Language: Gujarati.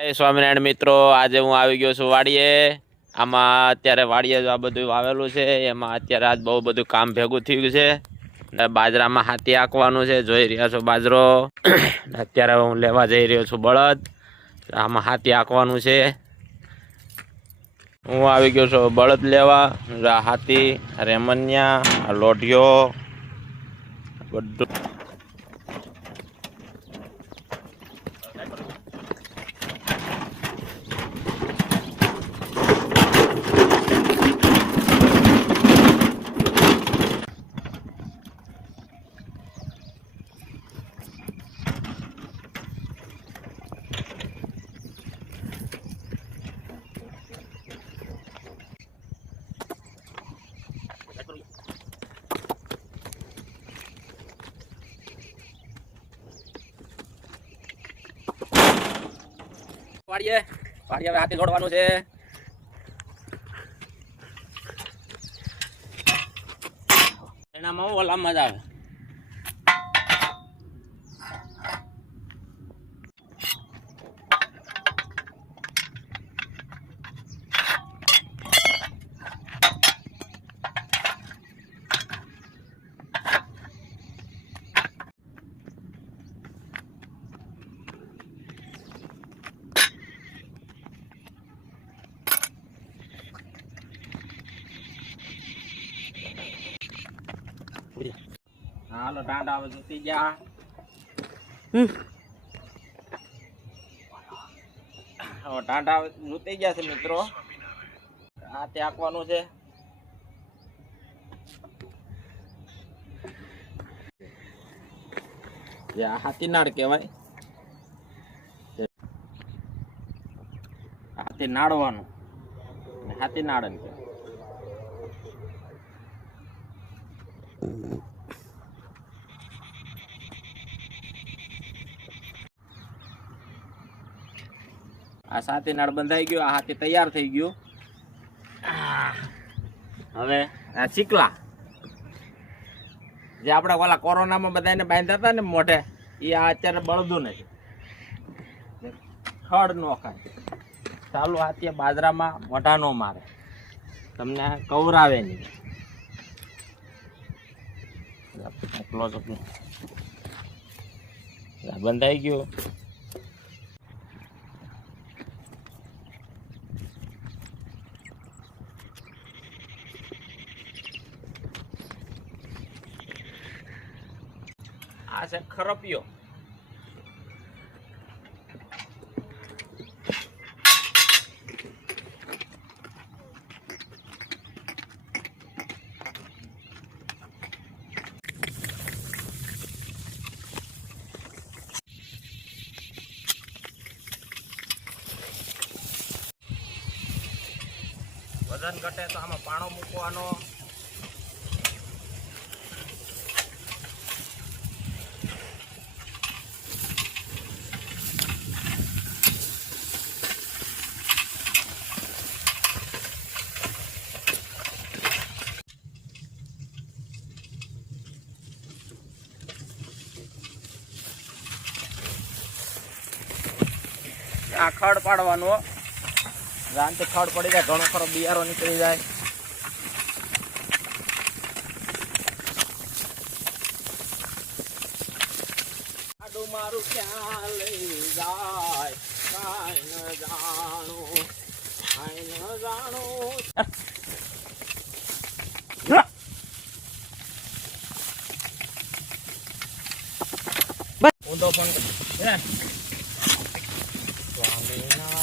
સ્વામિનારાયણ મિત્રો, આજે હું આવી ગયો છું વાડીએ. આમાં અત્યારે વાડીએ આ બધું વાવેલું છે, એમાં અત્યારે આજ બહુ બધું કામ ભેગું થયું છે. બાજરામાં હાથી આંકવાનું છે, જોઈ રહ્યા છો બાજરો. અત્યારે હું લેવા જઈ રહ્યો છું બળદ. આમાં હાથી આંકવાનું છે. હું આવી ગયો છું બળદ લેવા. હાથી, રેમન્યા, લોઢિયો બધું. વાડીએ હવે હાથી દોડવાનું છે. એનામાં ઓલા મજા આવે. હાલો ટાંડા હવે જુતી ગયા. ટાંડા જુતી ગયા છે મિત્રો. આ તે આંકવાનું છે. હાથી નાળ કહેવાય. હાથી નાડવાનું, હાથી નાડન કહેવાય. આ સાથી નાળ બંધાઈ ગયો. આ હાથી તૈયાર થઈ ગયું. હવે આ ચીકલા જે આપણે ઓલા કોરોનામાં બધાને બાંધતા હતા ને મોઢે, એ આ અત્યારે બળદું નથી. ખડ નો ખાય. ચાલુ હાથી બાજરામાં મોઢા નો મારે, તમને કવરાવે નહીં. બંધાઈ ગયો. આ છે ખરપિયો. વજન ઘટે તો આમાં પાણો મૂકવાનો. આ ખડ પાડવાનો. રાંતે ખડ પડી જાય, ઘણો ખરો બિયારો નીકળી જાય. આડું મારું ક્યાં લઈ જાય, કાંઈ ન જાણું, કાંઈ ન જાણું. ઊંધો ફોન સ્વામિનારાયણ.